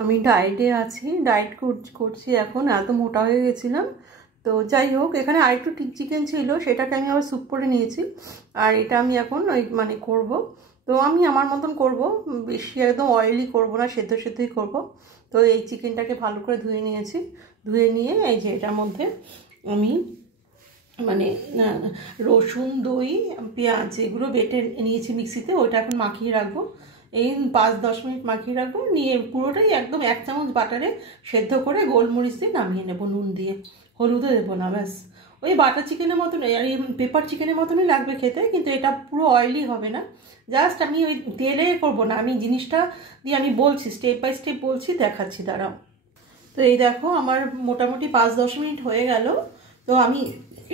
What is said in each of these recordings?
আমি ডায়েটে আছি, ডায়েট করছি এখন, এত মোটা হয়ে গেছিলাম। তো যাই হোক, এখানে আরেকটু চিকেন ছিল, সেটাকে আমি আবার স্যুপ করে নিয়েছি। আর এটা আমি এখন ওই মানে করব। তো আমি আমার মতন করব, বেশি একদম অয়েলি করব না, সেদ্ধ সেদ্ধই করব। তো এই চিকেনটাকে ভালো করে ধুয়ে নিয়েছি, ধুয়ে নিয়ে এই যে এটার মধ্যে আমি মানে রসুন, দই, পেঁয়াজ এগুলো বেটে নিয়েছি মিক্সিতে, ওইটা এখন মাখিয়ে রাখবো। এই 5-10 মিনিট মাখিয়ে রাখবো, নিয়ে পুরোটাই একদম 1 চামচ বাটারে সেদ্ধ করে গোলমরিচ দিয়ে নামিয়ে নেবো, নুন দিয়ে, হলুদও দেবো না, ব্যাস। ওই বাটার চিকেনের মতন আর এই পেপার চিকেনের মতনই লাগবে খেতে, কিন্তু এটা পুরো অয়েলি হবে না। জাস্ট আমি ওই তেলে করবো না, আমি জিনিসটা দিয়ে আমি বলছি, স্টেপ বাই স্টেপ বলছি, দেখাচ্ছি, দাঁড়াও। তো এই দেখো আমার মোটামুটি 5-10 মিনিট হয়ে গেল। তো আমি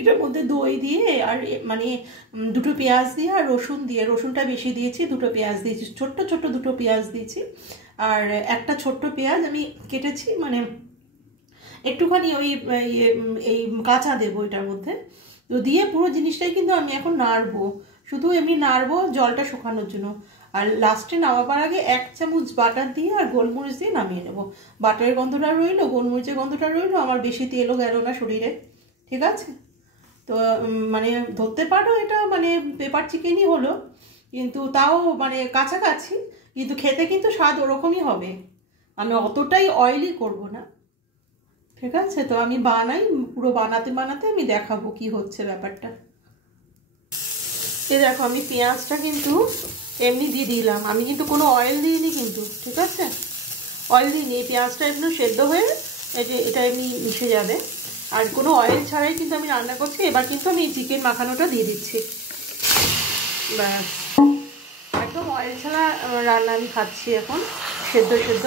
এটার মধ্যে দই দিয়ে আর মানে 2টো পেঁয়াজ দিয়ে আর রসুন দিয়ে, রসুনটা বেশি দিয়েছি, 2টো পেঁয়াজ দিয়েছি, ছোট্ট ছোট্ট 2টো পেঁয়াজ দিয়েছি। আর একটা ছোট্ট পেঁয়াজ আমি কেটেছি, মানে একটুখানি ওই এই কাঁচা দেবো এটার মধ্যে। তো দিয়ে পুরো জিনিসটাই কিন্তু আমি এখন নাড়বো, শুধু এমনি নাড়বো জলটা শুকানোর জন্য। আর লাস্টে নামাবার আগে 1 চামচ বাটার দিয়ে আর গোলমরিচ দিয়ে নামিয়ে নেবো। বাটারের গন্ধটা রইলো, গোলমরিচের গন্ধটা রইলো, আমার বেশি তেলও গেল না শরীরে, ঠিক আছে? তো মানে ধরতে পারো এটা মানে পেপার চিকেনই হলো, কিন্তু তাও মানে কাছাকাছি, কিন্তু খেতে কিন্তু স্বাদ ওরকমই হবে। আমি অতটাই অয়েলি করব না, ঠিক আছে? তো আমি বানাই, পুরো বানাতে বানাতে আমি দেখাবো কি হচ্ছে ব্যাপারটা। এই দেখো আমি পেঁয়াজটা কিন্তু এমনি দিয়ে দিলাম, আমি কিন্তু কোনো অয়েল দিইনি কিন্তু, ঠিক আছে? অয়েল দিইনি, এই পেঁয়াজটা একটু সেদ্ধ হয়ে এটা এমনি মিশে যাবে। আর কোনো অয়েল ছাড়াই কিন্তু আমি রান্না করছি। এবার কিন্তু আমি চিকেন মাখানোটা দিয়ে দিচ্ছি, ব্যাস। একদম অয়েল ছাড়া রান্না আমি খাচ্ছি এখন, সেদ্ধ সেদ্ধ।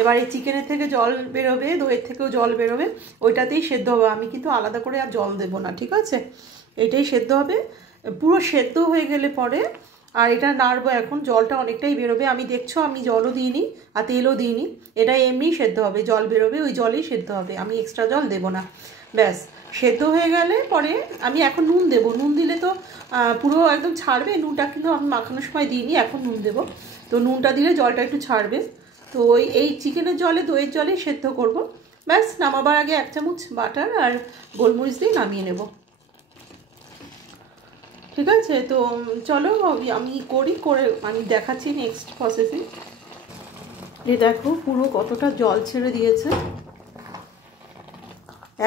এবার এই চিকেনের থেকে জল বেরোবে, দইয়ের থেকেও জল বেরোবে, ওইটাতেই সেদ্ধ হবে। আমি কিন্তু আলাদা করে আর জল দেবো না, ঠিক আছে? এটাই সেদ্ধ হবে। পুরো সেদ্ধ হয়ে গেলে পরে আর এটা নাড়বো, এখন জলটা অনেকটাই বেরোবে। আমি দেখছো আমি জলও দিইনি আর তেলও দিইনি, এটা এমনিই সেদ্ধ হবে, জল বেরোবে, ওই জলেই সেদ্ধ হবে, আমি এক্সট্রা জল দেবো না। ব্যাস, সেদ্ধ হয়ে গেলে পরে আমি এখন নুন দেবো। নুন দিলে তো পুরো একদম ছাড়বে, নুনটা কিন্তু আমি মাখানোর সময় দিইনি, এখন নুন দেবো। তো নুনটা দিলে জলটা একটু ছাড়বে। তো এই চিকেনের জলে, দইয়ের জলে সেদ্ধ করব। ব্যাস, নামাবার আগে 1 চামচ বাটার আর গোলমরিচ দিয়ে নামিয়ে নেব, ঠিক আছে? তো চলো আমি করে আমি দেখাচ্ছি নেক্সট প্রসেসিং। এই দেখো পুরো কতটা জল ছেড়ে দিয়েছে,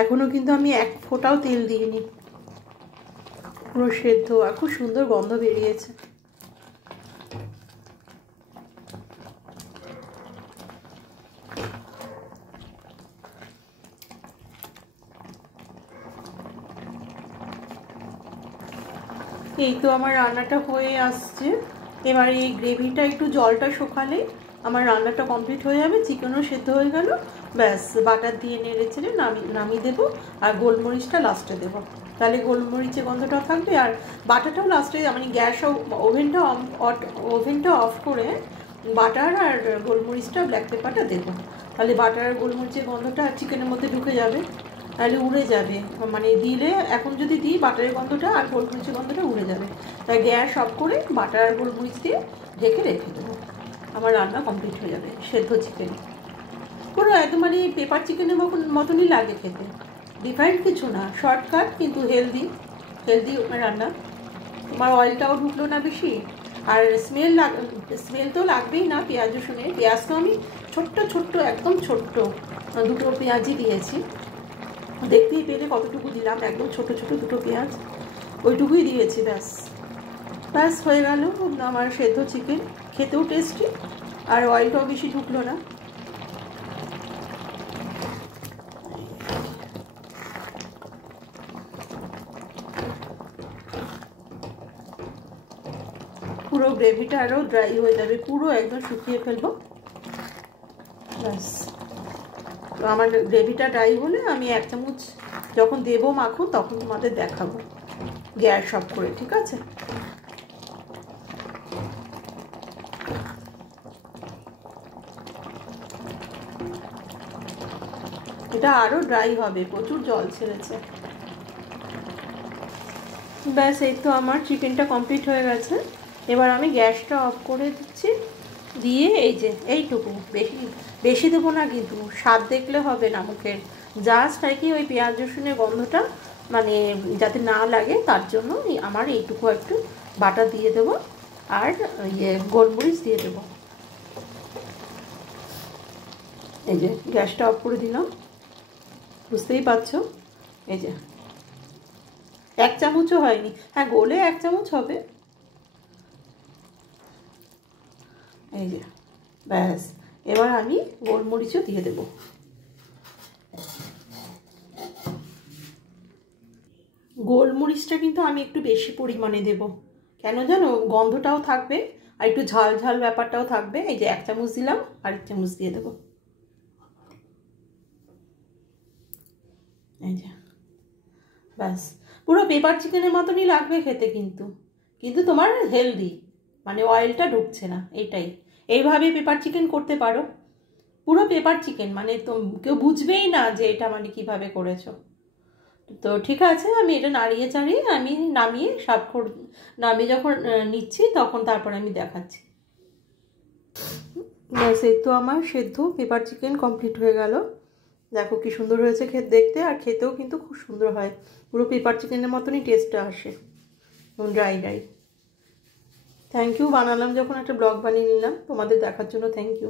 এখনও কিন্তু আমি 1 ফোঁটাও তেল দিইনি, পুরো সেদ্ধ আর খুব সুন্দর গন্ধ বেরিয়েছে। এই তো আমার রান্নাটা হয়ে আসছে। এবার এই গ্রেভিটা একটু জলটা শুকালে আমার রান্নাটা কমপ্লিট হয়ে যাবে, চিকেনও সেদ্ধ হয়ে গেল। ব্যাস, বাটার দিয়ে নেড়ে চেড়ে নামিয়ে দেবো, আর গোলমরিচটা লাস্টে দেবো, তাহলে গোলমরিচের গন্ধটাও থাকবে। আর বাটারটাও লাস্টে, মানে গ্যাস ওভেনটা অফ করে বাটার আর গোলমরিচটা, ব্ল্যাক পেপারটা দেবো, তাহলে বাটার আর গোলমরিচের গন্ধটা চিকেনের মধ্যে ঢুকে যাবে, তাহলে উড়ে যাবে। মানে দিলে এখন যদি দিই বাটারের গন্ধটা আর গোলমরিচের গন্ধটা উড়ে যাবে, তাই গ্যাস অফ করে বাটার আর গোলমরিচ দিয়ে ঢেকে রেখে দেবো, আমার রান্না কমপ্লিট হয়ে যাবে। সেদ্ধ চিকেন পুরো একদম মানে পেপার চিকেনের মতনই লাগে খেতে, ডিফারেন্ট কিছু না, শর্টকাট কিন্তু হেলদি রান্না। তোমার অয়েলটাও ঢুকলো না বেশি, আর স্মেল তো লাগবেই না পেঁয়াজ রসুনের। পেঁয়াজ তো আমি ছোট্ট ছোট্ট, একদম ছোট্ট 2টো পেঁয়াজই দিয়েছি, দেখতেই পেলে কতটুকু দিলাম, একদম ছোট ছোট 2টো পেঁয়াজ, ওইটুকুই দিয়েছি, ব্যাস। ব্যাস হয়ে গেল আমার সেদ্ধ চিকেন, খেতেও টেস্টি আর অয়েলটাও বেশি ঢুকলো না। পুরো গ্রেভিটা আরও ড্রাই হয়ে যাবে, পুরো একদম শুকিয়ে ফেলবো, ব্যাস। তো আমার গ্রেভিটা ড্রাই হলে আমি 1 চামচ যখন দেবো মাখন, তখন তোমাদের দেখাবো গ্যাস অফ করে, ঠিক আছে? এটা আরও ড্রাই হবে, প্রচুর জল ছেড়েছে। ব্যাস, এই তো আমার চিকেনটা কমপ্লিট হয়ে গেছে। এবার আমি গ্যাসটা অফ করে দিচ্ছি, দিয়ে এই যে এইটুকু, বেশি বেশি দেবো না, কিন্তু স্বাদ দেখলে হবে না মুখের, জাস্ট আর কি ওই পেঁয়াজ রসুনের গন্ধটা মানে যাতে না লাগে তার জন্য আমার এইটুকু একটু বাটা দিয়ে দেবো, আর ইয়ে গোলমরিচ দিয়ে দেবো। এই যে গ্যাসটা অফ করে দিলাম, বুঝতেই পারছো। এই যে 1 চামচও হয়নি, হ্যাঁ গোলে 1 চামচ হবে। এই যে ব্যাস, এবার আমি গোলমরিচও দিয়ে দেব। গোলমরিচটা কিন্তু আমি একটু বেশি পরিমাণে দেব, কেন জানো, গন্ধটাও থাকবে আর একটু ঝাল ঝাল ব্যাপারটাও থাকবে। এই যে 1 চামচ দিলাম, আর 1 চামচ দিয়ে দেবো। এই যে ব্যাস, পুরো পেপার চিকেনের মতনই লাগবে খেতে, কিন্তু কিন্তু তোমার হেলদি, মানে অয়েলটা ঢুকছে না, এটাই। এইভাবে পেপার চিকেন করতে পারো, পুরো পেপার চিকেন, মানে তো কেউ বুঝবেই না যে এটা মানে কিভাবে করেছো। তো ঠিক আছে, আমি এটা নাড়িয়ে চাড়িয়ে আমি নামিয়ে নামিয়ে যখন নিচ্ছি তখন তারপর আমি দেখাচ্ছি। ব্যাস, এই তো আমার সেদ্ধ পেপার চিকেন কমপ্লিট হয়ে গেল। দেখো কি সুন্দর হয়েছে দেখতে, আর খেতেও কিন্তু খুব সুন্দর হয়, পুরো পেপার চিকেনের মতনই টেস্টটা আসে, ড্রাই ড্রাই। থ্যাংক ইউ, বানালাম যখন একটা ব্লগ বানিয়ে নিলাম, তোমাদের দেখার জন্য থ্যাংক ইউ।